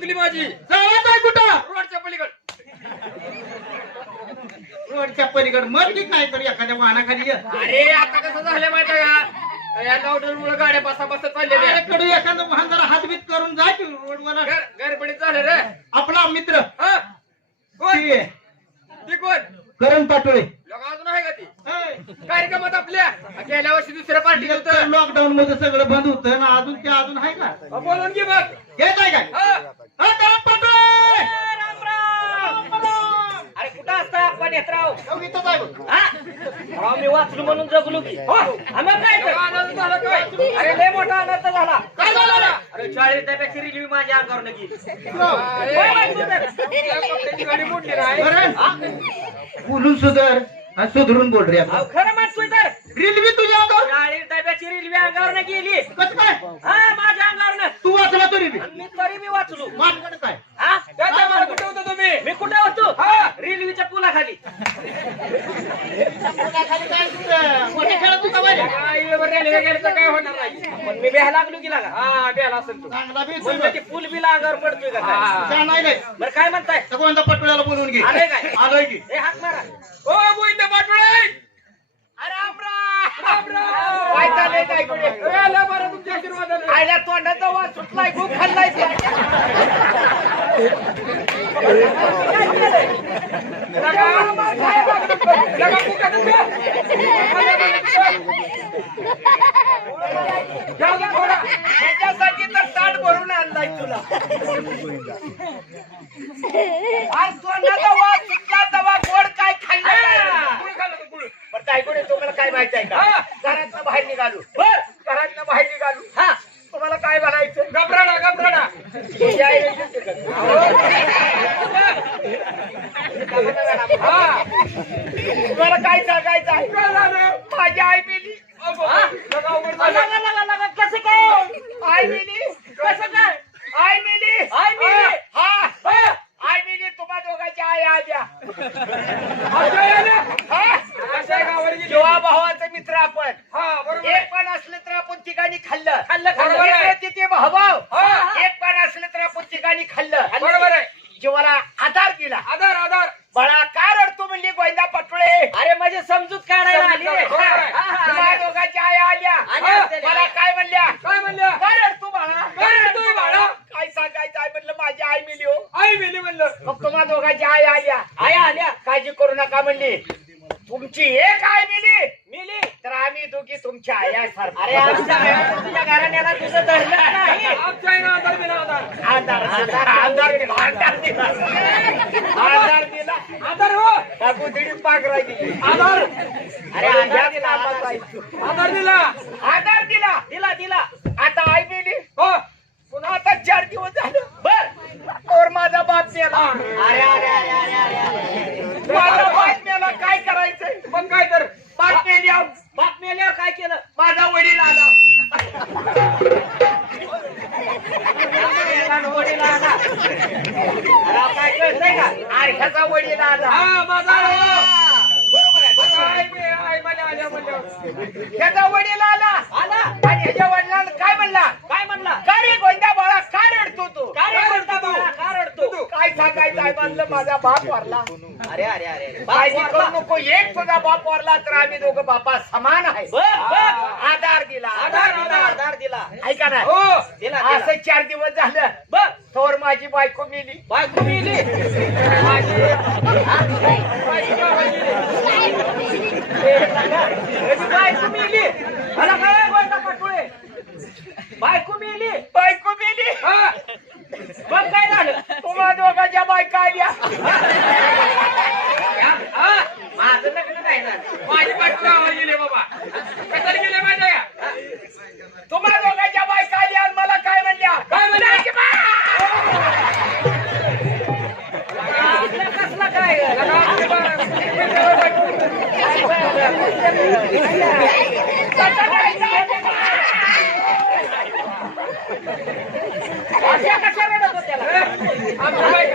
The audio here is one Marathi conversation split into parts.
चुकली माझी. कुठं? रोडच्या पलीकड. रोडच्या पलीकडे. मर की काय तर एखाद्या वाहनाखाली. अरे आता कसं झालं माहिती का? या लॉकडाऊन मुळे गाड्या बसा बसा चाललेल्या अलीकडे एखादं वाहन जरा हातबीत करून जा की रोडवर. गडबडीत झालं रे. आपला मित्र. हा? कोण? ती. ती कोण? करण पाटोळे लोक अजून आहे का ती कार्यक्रमात आपल्या गेल्या वर्षी दुसऱ्या पार्टी होतं लॉकडाऊन मध्ये सगळं बंद होतं ना अजून ते अजून आहे का? बोलून घे मग. घेत आहे अरे कुठं आपण. राव? मी वाचलो म्हणून जगलो की. हो तर? आनंद झाला काय अरे लय मोठा अनर्थ झाला. काय झालं? अरे चाळीस टक्के रिलीव माझ्या अंगावर नकी अरे, त्या कपड्याची गाडी मोडली नाही करण बोलून सुधर. सुधरून बोल रे आता. खरं म्हणतोय तर रेल्वे तुझ्या अंगावर चाळीस डब्याची रेल्वे अंगावर गेली कसं काय हा माझ्या अंगावर तू वाचला तो रेल्वे मी तरी मी वाचलो माझ्याकडे काय हा त्या टायमाला कुठे होता तुम्ही मी कुठे होतो हा. रेल्वेच्या पुलाखाली खाली काय तुझं? मोठे खेळत होता बरे. काय वेळेवर रेल्वे गेली तर काय होणार नाही पण मी बेहा लागलो की लागा हा बेला असेल तू चांगला बी म्हणलं तुझं. ती पूल बिला अंगावर पडतोय का काय हा. बरं काय म्हणताय त्या कोणत्या पटोळ्याला बोलवून घे आलोय काय? आलोय की हे हात मारा ओ गोविंद पाटोळे काय चाललंय काय कुठे ए, आलं बरं तुमच्या आशीर्वादाने आयला तोंडाचा वास सुटलाय खूप खाल्लाय ते. लगा, लगा. त्याच्यासाठी तर ताट भरून आणलाय तुला. आज तोंडाचा वास सुटला तेव्हा गोड काय गुळ. बरं तुम्हाला काय माहीत आहे का. घरातनं बाहेर निघालो बर घरातनं बाहेर निघालो हा तुम्हाला काय म्हणायचं घबराडा घबराडा तुझी आई येते का? हा तुम्हाला काय सांगायचं आहे काय झालं माझी आई मेली अगो, हा? लगा, अवघड लगा, झालं. लगा, लगा, कसं काय आई मेली कसं काय आई मेली आई मेली हा हा. आई मेली तुम्हा दोघांची आई आल्या अशा याने? हा अशा गावावर गेली. जेव्हा भावाचा मित्र आपण हा, बरोबर आहे. एक पण असलं तर आपण ठिकाणी खाल्लं खाल्लं, बरोबर आहे. इकडे तिथे भाऊ हा. एक पण असलं तर आपण ठिकाणी खाल्लं बरोबर आहे. जीवाला आधार दिला आधार आधार बाळा काय रडतो म्हणली गोविंदा पटोळे अरे माझे समजूत काढायला आली समजूत काढ, बरोबर आहे. तुम्हा दोघांच्या आया आल्या आल्या हा, असतील. मला काय म्हणल्या काय म्हणल्या काय रडतो बाळा काय रडतोय बाळा? काय सांगायचं आहे म्हणलं माझी आई मिली हो आई मेली म्हणलं मग तुम्हा दोघांची आई आल्या आया आल्या काळजी म्हणली तुमची एक आई मिली. मिली. तर आम्ही दोघी तुमच्या आया सारखं अरे आमच्या घरात तुझ्या घराण्याला तुझं धरलं नाही. आमच्या आईनं आधार दिला होता. आधार आधार आधार दिला. आधार दिला. आधार दिला. आधार हो. आधार. अरे आधार दिला आधार दिला. आधार दिला. दिला. दिला आता आई मिली. हो. पुन्हा आता चार दिवस झालं. बर. और माझा बाप मेला अरे अरे अरे अरे माझा बाप मेला काय करायचंय मग काय तर बाप मेल्यावर बाप मेल्यावर काय केलं माझा वडील आला वडील आला अरे काय का आरख्याचा वडील हा बरोबर आहे त्याचा वडील आला आला आणि ह्याच्या वडिलांना काय म्हणला काय म्हणला का रे बाळा का रडतो तू का रे बाळा, का रडतो काय सांगायचं आहे म्हणलं माझा बाप वारला अरे अरे अरे काळजी करू नको एक तुझा बाप वारला तर आम्ही दोघं बापा समान आहे आधार दिला. आधार, आधार. आधार दिला. ऐका ना हो. दिला असं चार दिवस झालं. तोवर माझी बायको मेली. बायको मेली? माझी बायको मेली? मला काय गोंदा पाटोळे. बायको मेली हा मग काय झालं तुम्हा दोघांच्या बायका आल्या हा माझं लग्न नाही झालं माझी बायको गावाला गेली बाबा कशाला गेले माझ्या या? तुम्हा दोघांच्या बायका आल्या आणि मला काय म्हणल्या काय म्हणल्या? की बा! आपलं कसलं काय लगा, आपली बा- आपली बायको. अशा कशा रडत होत्या ए, आमच्या बायका- आमच्या बायकाला मला भान राहील नाही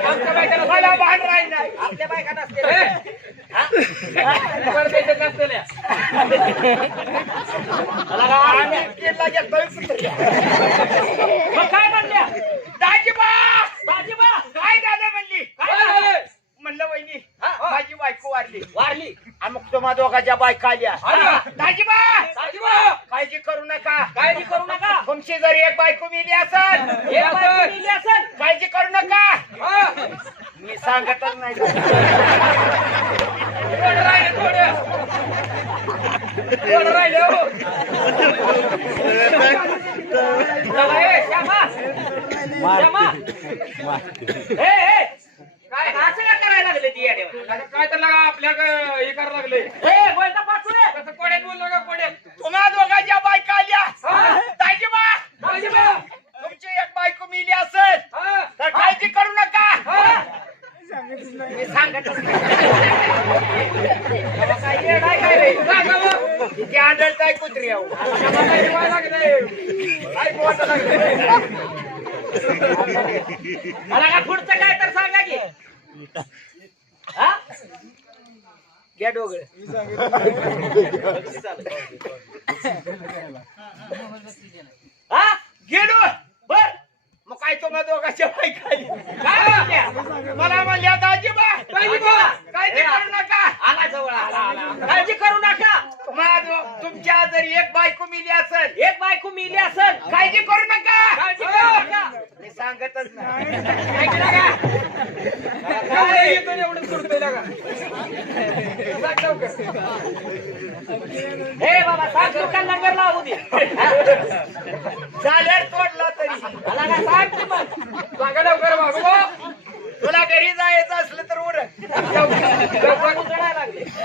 आपल्या बायका नसते ए, परदेशात नसलेल्या. मग काय म्हणल्या दाजीबा तुम्हा दोघांच्या बायका आल्या आल्या. दाजीबा दाजीबा! काळजी करू नका काळजी करू नका तुमची जरी एक बायको मिली असेल एक बायको मिली असेल काळजी करू नका हा. मी सांगतच नाही थोडं राहिलं थोडं थोडं राहिलं हो. ए, श्यामा. श्यामा. ए, ए. काय असं का करायला लागले ती येड्यावर? काय तर लागा आपल्या हे करायला लागले ए, बोलता पाठवले. कसं कोड्यात बोललो का कोड्यात तुम्हा दोघांच्या बायका आल्या हा. दाजीबा दाजीबा! तुमची एक बायको मिली असेल हा. तर काळजी करू नका. मी सांगतच नाही बाबा, काय येडं आहे काय रे? सांगा मग. किती आंधळताय कुत्री? मला का पुढचं काय तर सांगा की? घ्या डोगळ. हा? गेलो बर. मग काय तुम्हा दोघांच्या काय? म्हणल्या? मला म्हणल्या दाजीबा दाजीबा काळजी करू नका. आला जवळ आला आला काळजी करू नका. तुम्हाला दो- तुमच्या जर एक बायको मिली असेल एक बायको मिली असेल काळजी करू नका. काळजी करू नका. मी सांगतच नाही. हे बाबा सांग का नंबर लावू दे. झाल्यावर तोडला तरी. मला सांग सांगा लवकर बाबा. तुला घरी जायचं असलं तर उर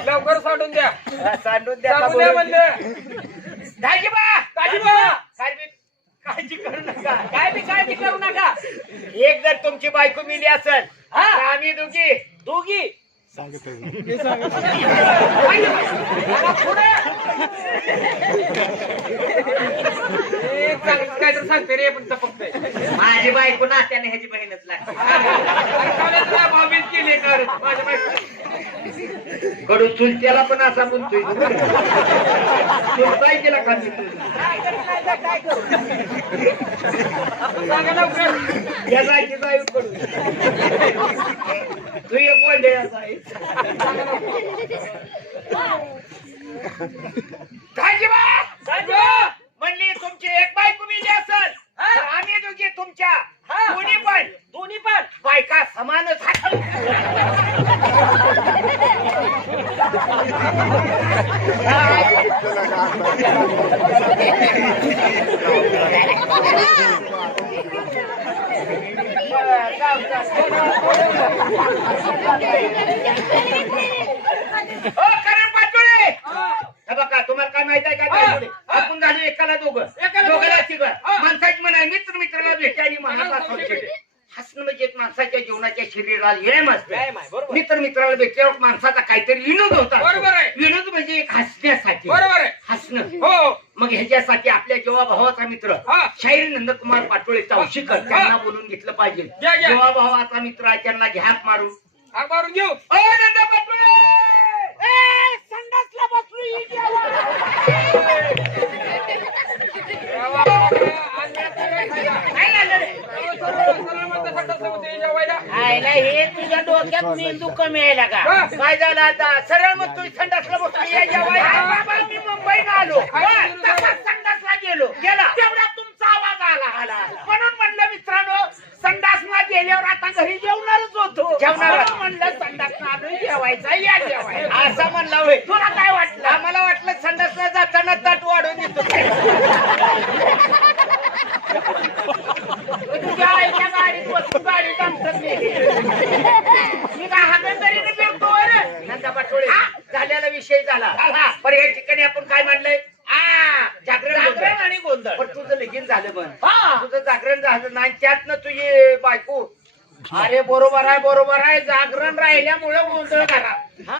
लवकर सोडून द्या. सांडून द्या. सांगू द्या म्हणलं. दाजीबा दाजीबा! काय बी काळजी करू नका. काय बी काळजी करू नका. एक जर तुमची बायको मिली असेल आम्ही दोघी दोघी? ए, काय तर सांगते रे पण माझी बायको नात्याने ह्याची बहीणच लागते. केली तर माझ्या बायको. कडू चुलत्याला पण असा म्हणतोय. चुलताय केला लवकर. या जायची जाईल कडू तू एक वंडे दाजीबा म्हणली तुमची एक बायको मिली असेल. तर आम्ही दोघी तुमच्या दोन्ही पण दोन्ही पण बायका समानच ओ करण पाटोळे हे. बघा तुम्हाला काय माहीत आहे का हा. काय आपण झालो एकाला दोघं दोघाला दोघं. तिघं हा. माणसाची म्हणाय मित्र मित्राला हा, मनाला हा. हसणं म्हणजे एक माणसाच्या जीवनाच्या शरीराला असतो बरोबर. मित्र मित्राला भेटल्यावर माणसाचा काहीतरी विनोद होता बरोबर आहे. विनोद म्हणजे एक हसण्यासाठी बरोबर आहे हसणं हो मग ह्याच्यासाठी आपल्या जेव्हा भावाचा मित्र हा. शाहीर नंदकुमार पाटोळे चौशीकर त्यांना बोलून घेतलं पाहिजे घ्या, घ्या. जेव्हा भावाचा मित्र आहे त्यांना घ्याप मारून हाक मारून घेऊ ओ नंदा पाटोळे ही जेव्हा. नाही लागलं रे. आयला हे तुझ्या डोक्यात मेंदू कमी आहे का. काय झालं आता सरळ मग तू संडासला बसलो या जेवायला मुंबईला आलो. संडासला गेलो. गेला? तेवढा तुमचा आवाज आला. आला म्हणून म्हणलं मित्रांनो संडासला गेल्यावर आता घरी जेवणारच होतो. जेवणार म्हणलं संडासला आलो जेवायचा या जेवायला असं म्हणलं होय. तुला काय वाटलं? आम्हाला वाटलं संडासला जाताना ताट वाढून येतो तुझ्या आईच्या गाडीत बसून गाडीत आमचं नेली. मी काय हागणदारीने फिरतोय रे? नंदा पाटोळे झालेला विषय झाला. पण या ठिकाणी आपण काय म्हणलंय आ, जागरण जागरण आणि गोंधळ. पण तुझं लगीन झालं पण. तुझं जागरण झालं नाही त्यातनं तुझी बायको. अरे बरोबर आहे बरोबर आहे. जागरण राहिल्यामुळे गोंधळ करा